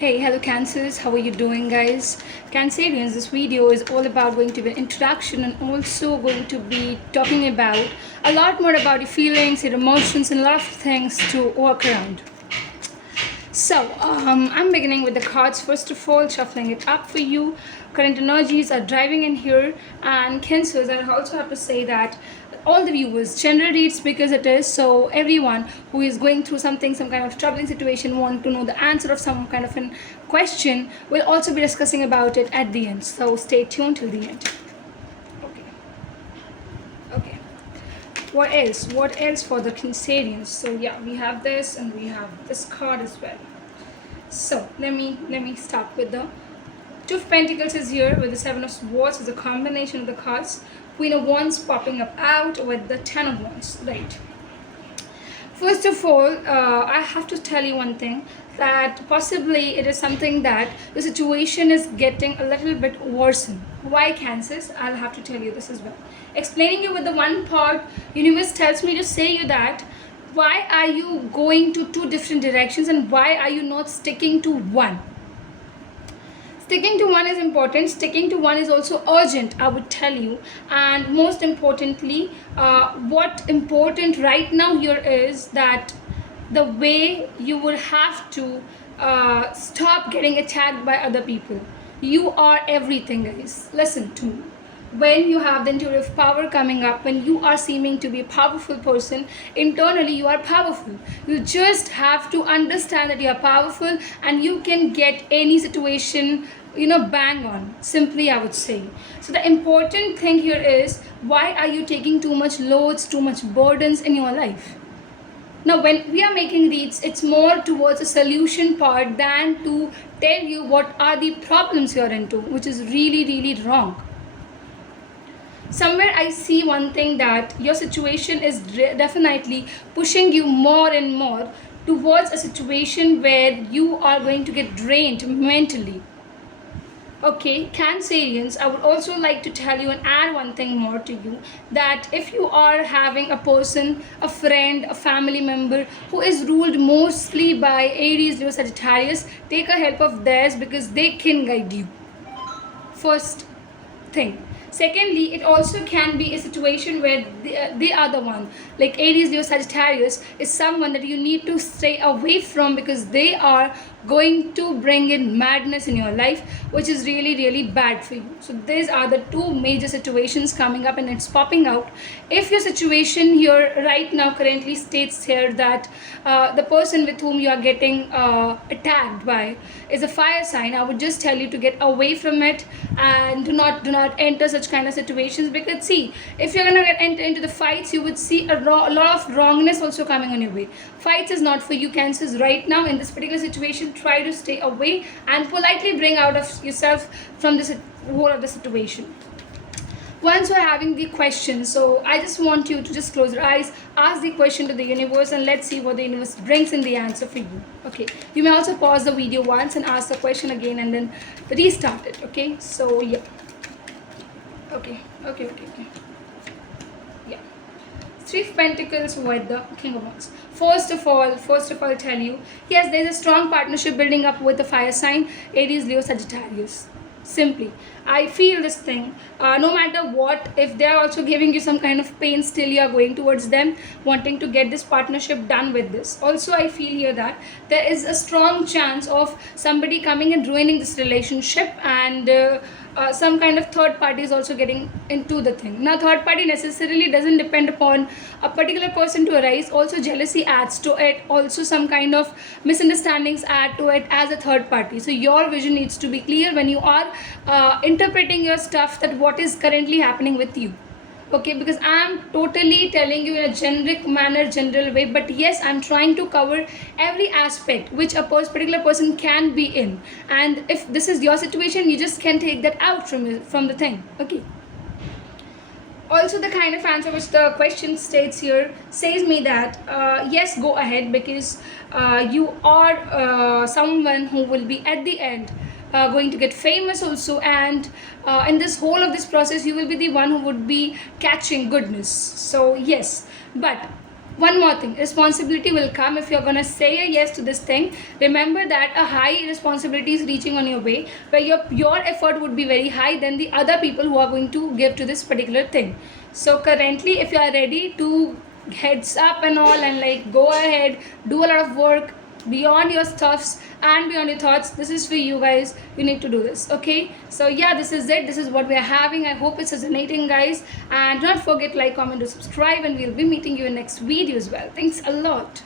Hey, hello Cancers, how are you doing guys? Cancerians, this video is all about going to be an introduction and also going to be talking about a lot more about your feelings, your emotions and a lot of things to work around. So, I'm beginning with the cards. First of all, shuffling it up for you. Current energies are driving in here, and Cancers, I also have to say that all the viewers, general reads because it is so everyone who is going through something, some kind of troubling situation, want to know the answer of some kind of a question, will also be discussing about it at the end. So, stay tuned till the end. Okay. Okay. What else for the Cancerians? So yeah, we have this and we have this card as well. So let me start with the Two of Pentacles is here with the Seven of Swords is a combination of the cards. Queen of Wands popping up out with the Ten of Wands. Right. First of all, I have to tell you one thing, that possibly it is something that the situation is getting a little bit worsened. Why, Cancers? I'll have to tell you this as well. Explaining you with the one part, universe tells me to say you that why are you going to two different directions and why are you not sticking to one? Sticking to one is important. Sticking to one is also urgent, I would tell you. And most importantly, what important right now here is that the way you would have to stop getting attacked by other people. You are everything, guys. Listen to me. When you have the intuitive power coming up, when you are seeming to be a powerful person, internally you are powerful. You just have to understand that you are powerful and you can get any situation, bang on, simply I would say. So the important thing here is, why are you taking too much loads, too much burdens in your life? Now, when we are making reads, it's more towards a solution part than to tell you what are the problems you're into, which is really, really wrong. Somewhere I see one thing, that your situation is definitely pushing you more and more towards a situation where you are going to get drained mentally. Okay, Cancerians, I would also like to tell you and add one thing more to you, that if you are having a person, a friend, a family member who is ruled mostly by Aries, Leo, Sagittarius, take a help of theirs because they can guide you. First thing. Secondly, it also can be a situation where they are the one, like Aries, Leo, Sagittarius is someone that you need to stay away from because they are going to bring in madness in your life, which is really, really bad for you. So these are the two major situations coming up and it's popping out. If your situation here right now currently states here that the person with whom you are getting attacked by is a fire sign, I would just tell you to get away from it and do not enter such kind of situations, because see, if you're gonna enter into the fights, you would see a lot of wrongness also coming on your way. Fights is not for you, Cancers. Right now in this particular situation, try to stay away and politely bring out of yourself from this whole of the situation. Once we're having the question, so I just want you to just close your eyes, ask the question to the universe, and let's see what the universe brings in the answer for you. Okay, you may also pause the video once and ask the question again and then restart it. Okay, so yeah. Okay. Yeah. Three of Pentacles with the King of Wands. First of all, tell you, yes, there's a strong partnership building up with the fire sign, Aries, Leo, Sagittarius. Simply, I feel this thing, no matter what, if they are also giving you some kind of pain, still you are going towards them, wanting to get this partnership done with this. Also, I feel here that there is a strong chance of somebody coming and ruining this relationship, and some kind of third party is also getting into the thing. Now, third party necessarily doesn't depend upon a particular person to arise. Also, jealousy adds to it. Also, some kind of misunderstandings add to it as a third party. So your vision needs to be clear when you are interpreting your stuff, that what is currently happening with you. Okay, because I'm totally telling you in a generic manner, general way, but yes, I'm trying to cover every aspect which a particular person can be in, and if this is your situation, you just can take that out from the thing. Okay, also the kind of answer which the question states here says me that yes, go ahead, because you are someone who will be at the end going to get famous also, and in this whole of this process you will be the one who would be catching goodness. So yes, but One more thing, responsibility will come if you're gonna say a yes to this thing. Remember that a high responsibility is reaching on your way, where your effort would be very high than the other people who are going to give to this particular thing. So currently, if you are ready to heads up and all, and like go ahead, do a lot of work beyond your stuffs and beyond your thoughts, this is for you guys. You need to do this. Okay, so yeah, this is it. This is what we are having. I hope it's resonating, guys, and do not forget, like, comment, to subscribe, and we'll be meeting you in next video as well. Thanks a lot.